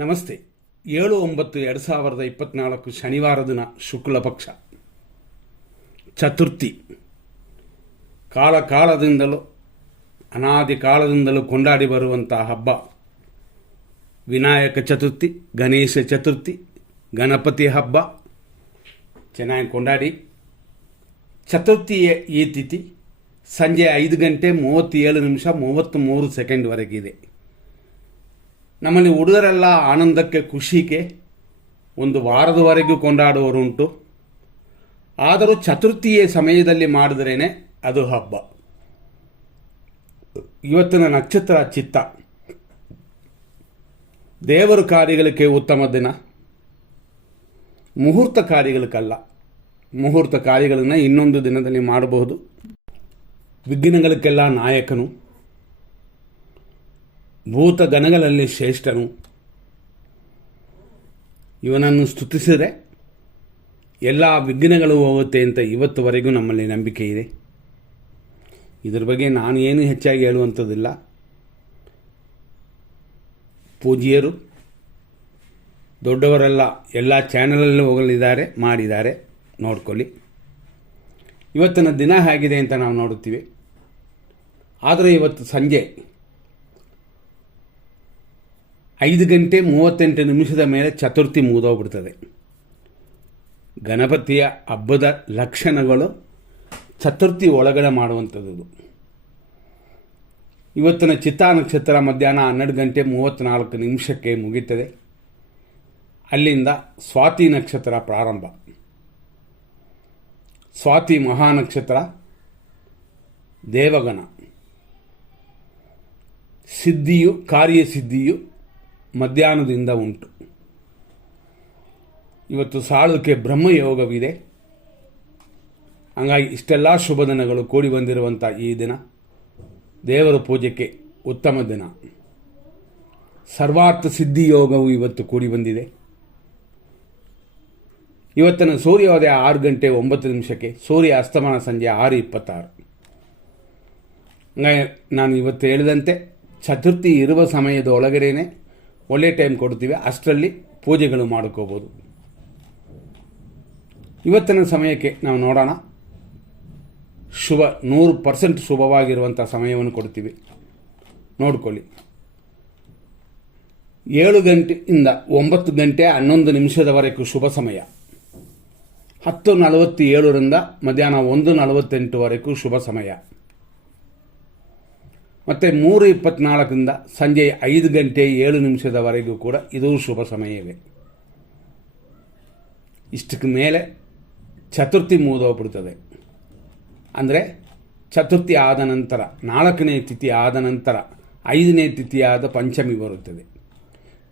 ನಮಸ್ತೆ. 7/9/2024 ಶನಿವಾರ ದಿನ, ಶುಕ್ಲ ಪಕ್ಷ, ಚತುರ್ಥಿ. ಕಾಲದಿಂದಲೂ ಅನಾದಿ ಕಾಲದಿಂದಲೂ ಕೊಂಡಾಡಿ ಬರುವಂತಹ ಹಬ್ಬ ವಿನಾಯಕ ಚತುರ್ಥಿ, ಗಣೇಶ ಚತುರ್ಥಿ, ಗಣಪತಿ ಹಬ್ಬ ಚೆನ್ನಾಗಿ ಕೊಂಡಾಡಿ. ಚತುರ್ಥಿಯ ಈ ತಿಥಿ ಸಂಜೆ 5:37:33 ನಮ್ಮಲ್ಲಿ ಹುಡುಗರೆಲ್ಲ ಆನಂದಕ್ಕೆ, ಖುಷಿಗೆ ಒಂದು ವಾರದವರೆಗೂ ಕೊಂಡಾಡುವವರುಂಟು. ಆದರೂ ಚತುರ್ಥಿಯ ಸಮಯದಲ್ಲಿ ಮಾಡಿದ್ರೇ ಅದು ಹಬ್ಬ. ಇವತ್ತಿನ ನಕ್ಷತ್ರ ಚಿತ್ತ. ದೇವರ ಕಾರ್ಯಗಳಿಗೆ ಉತ್ತಮ ದಿನ, ಮುಹೂರ್ತ ಕಾರ್ಯಗಳಕ್ಕಲ್ಲ. ಮುಹೂರ್ತ ಕಾರ್ಯಗಳನ್ನು ಇನ್ನೊಂದು ದಿನದಲ್ಲಿ ಮಾಡಬಹುದು. ವಿಘ್ನಗಳಿಗೆಲ್ಲ ನಾಯಕನು, ಭೂತ ಗಣಗಳಲ್ಲಿ ಶ್ರೇಷ್ಠನು. ಇವನನ್ನು ಸ್ತುತಿಸಿದರೆ ಎಲ್ಲ ವಿಘ್ನಗಳು ಹೋಗುತ್ತೆ ಅಂತ ಇವತ್ತುವರೆಗೂ ನಮ್ಮಲ್ಲಿ ನಂಬಿಕೆ ಇದೆ. ಇದರ ಬಗ್ಗೆ ನಾನು ಏನು ಹೆಚ್ಚಾಗಿ ಹೇಳುವಂಥದ್ದಿಲ್ಲ. ಪೂಜ್ಯರು ದೊಡ್ಡವರೆಲ್ಲ ಎಲ್ಲ ಚಾನಲಲ್ಲಿ ಹೋಗಲಿದ್ದಾರೆ, ಮಾಡಿದ್ದಾರೆ, ನೋಡ್ಕೊಳ್ಳಿ. ಇವತ್ತಿನ ದಿನ ಹೇಗಿದೆ ಅಂತ ನಾವು ನೋಡುತ್ತೀವಿ. ಆದರೆ ಇವತ್ತು ಸಂಜೆ 5:38 ಮೇಲೆ ಚತುರ್ಥಿ ಮುಗಿದೋಗ್ಬಿಡ್ತದೆ. ಗಣಪತಿಯ ಹಬ್ಬದ ಲಕ್ಷಣಗಳು ಚತುರ್ಥಿ ಒಳಗಡೆ ಮಾಡುವಂಥದ್ದು. ಇವತ್ತಿನ ಚಿತ್ತಾ ನಕ್ಷತ್ರ ಮಧ್ಯಾಹ್ನ 12:34 ಮುಗೀತದೆ. ಅಲ್ಲಿಂದ ಸ್ವಾತಿ ನಕ್ಷತ್ರ ಪ್ರಾರಂಭ. ಸ್ವಾತಿ ಮಹಾನಕ್ಷತ್ರ, ದೇವಗಣ, ಸಿದ್ಧಿಯು, ಕಾರ್ಯಸಿದ್ಧಿಯು ಮಧ್ಯಾಹ್ನದಿಂದ ಉಂಟು. ಇವತ್ತು ಸಾಳುಕ್ಕೆ ಬ್ರಹ್ಮಯೋಗವಿದೆ. ಹಂಗಾಗಿ ಇಷ್ಟೆಲ್ಲ ಶುಭ ದಿನಗಳು ಕೂಡಿ ಬಂದಿರುವಂಥ ಈ ದಿನ ದೇವರ ಪೂಜೆಗೆ ಉತ್ತಮ ದಿನ. ಸರ್ವಾರ್ಥ ಸಿದ್ಧಿ ಯೋಗವು ಇವತ್ತು ಕೂಡಿ ಬಂದಿದೆ. ಇವತ್ತಿನ ಸೂರ್ಯೋದಯ 6:09, ಸೂರ್ಯ ಅಸ್ತಮಾನ ಸಂಜೆ 6:26. ಹಂಗಾಗಿ ನಾನು ಇವತ್ತು ಹೇಳಿದಂತೆ ಚತುರ್ಥಿ ಇರುವ ಸಮಯದ ಒಳಗಡೆನೆ ಒಳ್ಳೆ ಟೈಮ್ ಕೊಡ್ತೀವಿ. ಅಷ್ಟರಲ್ಲಿ ಪೂಜೆಗಳು ಮಾಡ್ಕೋಬೋದು. ಇವತ್ತಿನ ಸಮಯಕ್ಕೆ ನಾವು ನೋಡೋಣ. ಶುಭ 100% ಶುಭವಾಗಿರುವಂಥ ಸಮಯವನ್ನು ಕೊಡ್ತೀವಿ, ನೋಡ್ಕೊಳ್ಳಿ. 7 ಗಂಟೆಯಿಂದ 9:11 ಶುಭ ಸಮಯ. 10:47 ಮಧ್ಯಾಹ್ನ 1:48 ಶುಭ ಸಮಯ. ಮತ್ತು 3:24 ಸಂಜೆ 5:07 ಕೂಡ ಇದು ಶುಭ ಸಮಯವೇ. ಇಷ್ಟಕ್ಕೆ ಮೇಲೆ ಚತುರ್ಥಿ ಮುಗಿದೋಗ್ಬಿಡ್ತದೆ. ಅಂದರೆ ಚತುರ್ಥಿ ಆದ ನಂತರ 4ನೇ ತಿಥಿ ಆದ ನಂತರ 5ನೇ ತಿಥಿಯಾದ ಪಂಚಮಿ ಬರುತ್ತದೆ.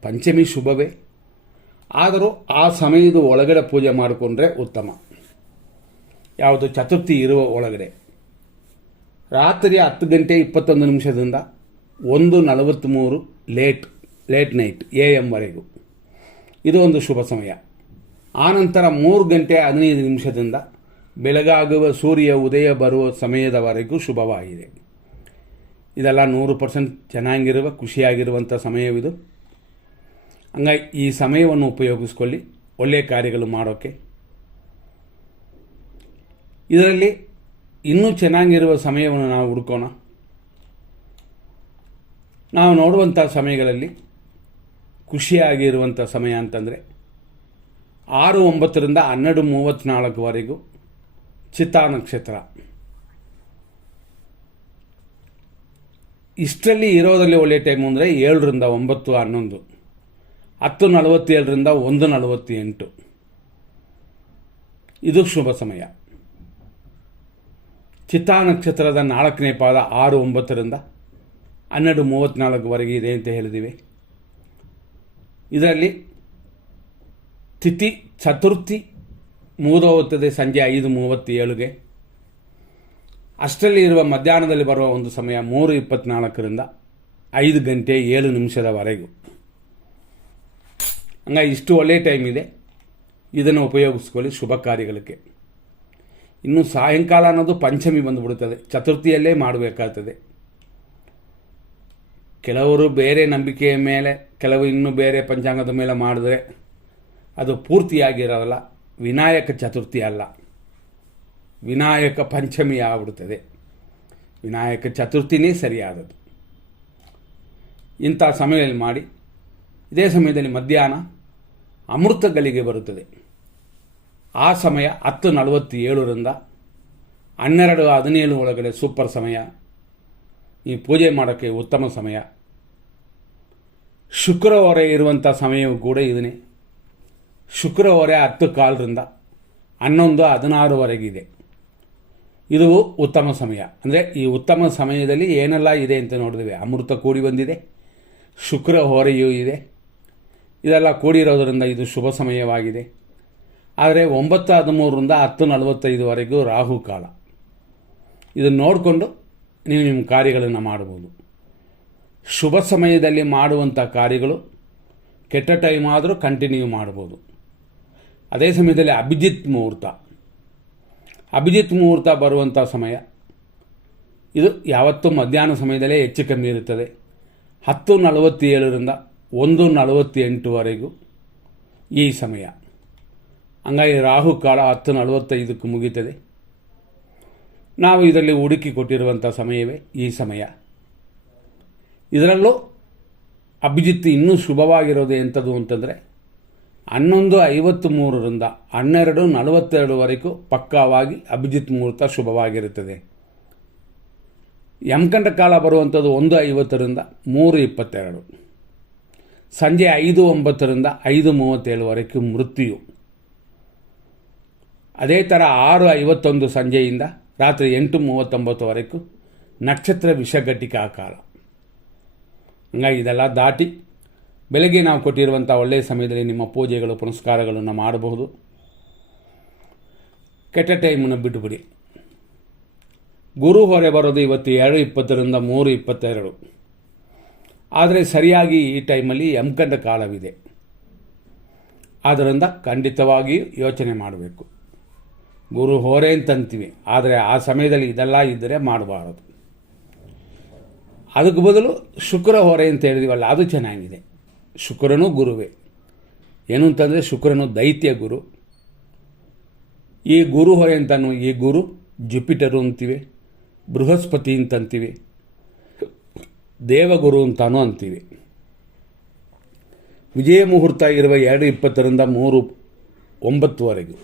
ಪಂಚಮಿ ಶುಭವೇ, ಆದರೂ ಆ ಸಮಯದ ಒಳಗಡೆ ಪೂಜೆ ಮಾಡಿಕೊಂಡ್ರೆ ಉತ್ತಮ. ಯಾವುದು ಚತುರ್ಥಿ ಇರುವ ಒಳಗಡೆ ರಾತ್ರಿ 10:21 1:43 ಲೇಟ್ ನೈಟ್ AM ಇದು ಒಂದು ಶುಭ ಸಮಯ. ಆನಂತರ 3:15 ಬೆಳಗಾಗುವ ಸೂರ್ಯ ಉದಯ ಬರುವ ಸಮಯದವರೆಗೂ ಶುಭವಾಗಿದೆ. ಇದೆಲ್ಲ 100% ಚೆನ್ನಾಗಿರುವ, ಖುಷಿಯಾಗಿರುವಂಥ ಸಮಯವಿದು. ಹಂಗಾಗಿ ಈ ಸಮಯವನ್ನು ಉಪಯೋಗಿಸ್ಕೊಳ್ಳಿ ಒಳ್ಳೆಯ ಕಾರ್ಯಗಳು ಮಾಡೋಕ್ಕೆ. ಇದರಲ್ಲಿ ಇನ್ನೂ ಚೆನ್ನಾಗಿರುವ ಸಮಯವನ್ನು ನಾವು ಹುಡ್ಕೋಣ. ನಾವು ನೋಡುವಂಥ ಸಮಯಗಳಲ್ಲಿ ಖುಷಿಯಾಗಿರುವಂಥ ಸಮಯ ಅಂತಂದರೆ 6:09 12:34 ಚಿತ್ತಾ ನಕ್ಷತ್ರ. ಇಷ್ಟರಲ್ಲಿ ಇರೋದಲ್ಲಿ ಒಳ್ಳೆಯ ಟೈಮು ಅಂದರೆ 7:09, 10:47 1:48 ಇದು ಶುಭ ಸಮಯ. ಚಿತ್ತಾ ನಕ್ಷತ್ರದ 4ನೇ ಪಾದ 6:09 12:34 ಇದೆ ಅಂತ ಹೇಳಿದ್ದೀವಿ. ಇದರಲ್ಲಿ ತಿಥಿ ಚತುರ್ಥಿ ಮುಗಿದೋಗುತ್ತದೆ ಸಂಜೆ 5:37. ಅಷ್ಟರಲ್ಲಿ ಇರುವ ಮಧ್ಯಾಹ್ನದಲ್ಲಿ ಬರುವ ಒಂದು ಸಮಯ 3:24 5:07 ಹಂಗಾಗಿ ಇಷ್ಟು ಒಳ್ಳೆಯ ಟೈಮ್ ಇದೆ. ಇದನ್ನು ಉಪಯೋಗಿಸ್ಕೊಳ್ಳಿ ಶುಭ ಕಾರ್ಯಗಳಿಗೆ. ಇನ್ನು ಸಾಯಂಕಾಲ ಅನ್ನೋದು ಪಂಚಮಿ ಬಂದುಬಿಡುತ್ತದೆ, ಚತುರ್ಥಿಯಲ್ಲೇ ಮಾಡಬೇಕಾಗ್ತದೆ. ಕೆಲವರು ಬೇರೆ ನಂಬಿಕೆಯ ಮೇಲೆ, ಕೆಲವು ಇನ್ನೂ ಬೇರೆ ಪಂಚಾಂಗದ ಮೇಲೆ ಮಾಡಿದ್ರೆ ಅದು ಪೂರ್ತಿಯಾಗಿರೋಲ್ಲ. ವಿನಾಯಕ ಚತುರ್ಥಿ ಅಲ್ಲ, ವಿನಾಯಕ ಪಂಚಮಿ ಆಗ್ಬಿಡ್ತದೆ. ವಿನಾಯಕ ಚತುರ್ಥಿನೇ ಸರಿಯಾದದ್ದು. ಇಂಥ ಸಮಯದಲ್ಲಿ ಮಾಡಿ. ಇದೇ ಸಮಯದಲ್ಲಿ ಮಧ್ಯಾಹ್ನ ಅಮೃತ ಗಳಿಗೆ ಬರುತ್ತದೆ. ಆ ಸಮಯ 10:47ರಿಂದ 12:17 ಒಳಗಡೆ ಸೂಪರ್ ಸಮಯ. ಈ ಪೂಜೆ ಮಾಡೋಕ್ಕೆ ಉತ್ತಮ ಸಮಯ. ಶುಕ್ರವಾರ ಇರುವಂಥ ಸಮಯವೂ ಕೂಡ ಇದನ್ನೇ. ಶುಕ್ರವಾರ 10:15ರಿಂದ 11:16ವರೆಗಿದೆ. ಇದು ಉತ್ತಮ ಸಮಯ. ಅಂದರೆ ಈ ಉತ್ತಮ ಸಮಯದಲ್ಲಿ ಏನೆಲ್ಲ ಇದೆ ಅಂತ ನೋಡಿದ್ವಿ. ಅಮೃತ ಕೂಡಿ ಬಂದಿದೆ, ಶುಕ್ರ ಹೋರೆಯೂ ಇದೆ. ಇದೆಲ್ಲ ಕೂಡಿರೋದರಿಂದ ಇದು ಶುಭ ಸಮಯವಾಗಿದೆ. ಆದರೆ 9:13ರಿಂದ 10:45ವರೆಗೂ ರಾಹುಕಾಲ. ಇದನ್ನು ನೋಡಿಕೊಂಡು ನೀವು ನಿಮ್ಮ ಕಾರ್ಯಗಳನ್ನು ಮಾಡ್ಬೋದು. ಶುಭ ಸಮಯದಲ್ಲಿ ಮಾಡುವಂಥ ಕಾರ್ಯಗಳು ಕೆಟ್ಟ ಟೈಮ್ ಆದರೂ ಕಂಟಿನ್ಯೂ ಮಾಡ್ಬೋದು. ಅದೇ ಸಮಯದಲ್ಲಿ ಅಭಿಜಿತ್ ಮುಹೂರ್ತ ಬರುವಂಥ ಸಮಯ ಇದು ಯಾವತ್ತೂ ಮಧ್ಯಾಹ್ನ ಸಮಯದಲ್ಲೇ ಹೆಚ್ಚು ಕಮ್ಮಿ ಇರುತ್ತದೆ. 10:47ರಿಂದ 1:48ವರೆಗೂ ಈ ಸಮಯ. ಹಂಗಾಗಿ ರಾಹುಕಾಲ 10:45ಕ್ಕೆ ಮುಗೀತದೆ. ನಾವು ಇದರಲ್ಲಿ ಹುಡುಕಿ ಕೊಟ್ಟಿರುವಂಥ ಸಮಯವೇ ಈ ಸಮಯ. ಇದರಲ್ಲೂ ಅಭಿಜಿತ್ ಇನ್ನೂ ಶುಭವಾಗಿರೋದು ಎಂಥದ್ದು ಅಂತಂದರೆ 11:53ರಿಂದ 12:42ವರೆಗೂ ಪಕ್ಕಾವಾಗಿ ಅಭಿಜಿತ್ ಮುಹೂರ್ತ ಶುಭವಾಗಿರುತ್ತದೆ. ಯಮಕಂಡ ಕಾಲ ಬರುವಂಥದ್ದು 1:50ರಿಂದ 3:22. ಸಂಜೆ 5:09ರಿಂದ 5:37ವರೆಗೂ ಮೃತ್ಯು. ಅದೇ ಥರ 6:51 ಸಂಜೆಯಿಂದ ರಾತ್ರಿ 8:39ವರೆಗೂ ನಕ್ಷತ್ರ ವಿಷಘಟಿಕಾ ಕಾಲ. ಹಂಗಾಗಿ ಇದೆಲ್ಲ ದಾಟಿ ಬೆಳಗ್ಗೆ ನಾವು ಕೊಟ್ಟಿರುವಂಥ ಒಳ್ಳೆಯ ಸಮಯದಲ್ಲಿ ನಿಮ್ಮ ಪೂಜೆಗಳು ಪುನಸ್ಕಾರಗಳನ್ನು ಮಾಡಬಹುದು. ಕೆಟ್ಟ ಟೈಮನ್ನು ಬಿಟ್ಟುಬಿಡಿ. ಗುರು ಹೊರೆ ಬರೋದು ಇವತ್ತು 2:20ರಿಂದ 3:22. ಆದರೆ ಸರಿಯಾಗಿ ಈ ಟೈಮಲ್ಲಿ ಯಮಕಂಡ ಕಾಲವಿದೆ. ಆದ್ದರಿಂದ ಖಂಡಿತವಾಗಿಯೂ ಯೋಚನೆ ಮಾಡಬೇಕು. ಗುರು ಹೊರೆ ಅಂತಂತೀವಿ, ಆದರೆ ಆ ಸಮಯದಲ್ಲಿ ಇದೆಲ್ಲ ಇದ್ದರೆ ಮಾಡಬಾರದು. ಅದಕ್ಕೆ ಬದಲು ಶುಕ್ರ ಹೊರೆ ಅಂತ ಹೇಳಿದೀವಲ್ಲ, ಅದು ಚೆನ್ನಾಗಿದೆ. ಶುಕ್ರನೂ ಗುರುವೇ. ಏನು ಅಂತಂದರೆ ಶುಕ್ರನು ದೈತ್ಯ ಗುರು. ಈ ಗುರು ಹೊರೆ ಅಂತನೂ ಈ ಗುರು ಜುಪಿಟರು ಅಂತೀವಿ, ಬೃಹಸ್ಪತಿ ಅಂತಂತೀವಿ, ದೇವಗುರು ಅಂತಾನೂ ಅಂತೀವಿ. ವಿಜಯ ಮುಹೂರ್ತ ಇರುವ 2:20ರಿಂದ 3:09ವರೆಗೂ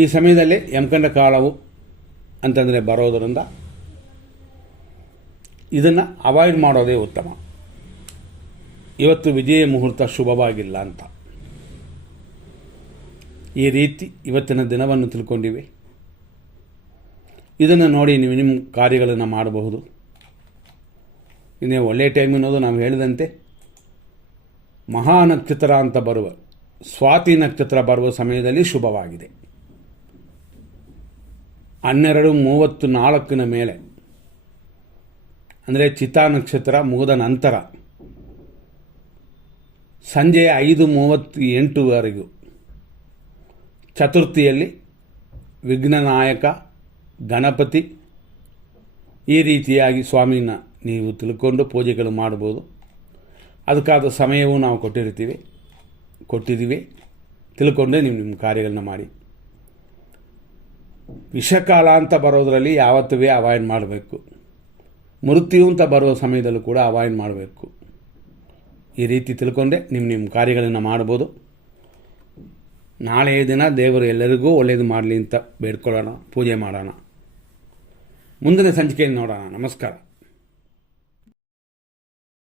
ಈ ಸಮಯದಲ್ಲಿ ಯಮಕಂಡ ಕಾಲವು ಅಂತಂದರೆ ಬರೋದರಿಂದ ಇದನ್ನು ಅವಾಯ್ಡ್ ಮಾಡೋದೇ ಉತ್ತಮ. ಇವತ್ತು ವಿಜಯ ಮುಹೂರ್ತ ಶುಭವಾಗಿಲ್ಲ ಅಂತ ಈ ರೀತಿ ಇವತ್ತಿನ ದಿನವನ್ನು ತಿಳ್ಕೊಂಡಿವೆ. ಇದನ್ನು ನೋಡಿ ನೀವು ನಿಮ್ಮ ಕಾರ್ಯಗಳನ್ನು ಮಾಡಬಹುದು. ಇನ್ನೇ ಒಳ್ಳೆಯ ಟೈಮ್ ಅನ್ನೋದು ನಾವು ಹೇಳಿದಂತೆ ಮಹಾ ನಕ್ಷತ್ರ ಅಂತ ಬರುವ ಸ್ವಾತಿ ನಕ್ಷತ್ರ ಬರುವ ಸಮಯದಲ್ಲಿ ಶುಭವಾಗಿದೆ. 12:34 ಮೇಲೆ ಅಂದರೆ ಚಿತಾ ನಕ್ಷತ್ರ ಮುಗಿದ ನಂತರ ಸಂಜೆ 5:38ವರೆಗೂ ಚತುರ್ಥಿಯಲ್ಲಿ ವಿಘ್ನನಾಯಕ ಗಣಪತಿ ಈ ರೀತಿಯಾಗಿ ಸ್ವಾಮಿನ ನೀವು ತಿಳ್ಕೊಂಡು ಪೂಜೆಗಳು ಮಾಡ್ಬೋದು. ಅದಕ್ಕಾದ ಸಮಯವೂ ನಾವು ಕೊಟ್ಟಿದ್ದೀವಿ. ತಿಳ್ಕೊಂಡೆ ನೀವು ನಿಮ್ಮ ಕಾರ್ಯಗಳನ್ನ ಮಾಡಿ. ವಿಷಕಾಲ ಅಂತ ಬರೋದರಲ್ಲಿ ಯಾವತ್ತೂ ಅವಾಯ್ಡ್ ಮಾಡಬೇಕು. ಮೃತ್ಯು ಅಂತ ಬರುವ ಸಮಯದಲ್ಲೂ ಕೂಡ ಅವಾಯ್ಡ್ ಮಾಡಬೇಕು. ಈ ರೀತಿ ತಿಳ್ಕೊಂಡೆ ನಿಮ್ಮ ಕಾರ್ಯಗಳನ್ನು ಮಾಡ್ಬೋದು. ನಾಳೆಯ ದಿನ ದೇವರು ಎಲ್ಲರಿಗೂ ಒಳ್ಳೆಯದು ಮಾಡಲಿ ಅಂತ ಬೇಡ್ಕೊಳ್ಳೋಣ, ಪೂಜೆ ಮಾಡೋಣ. ಮುಂದಿನ ಸಂಚಿಕೆಯನ್ನು ನೋಡೋಣ. ನಮಸ್ಕಾರ.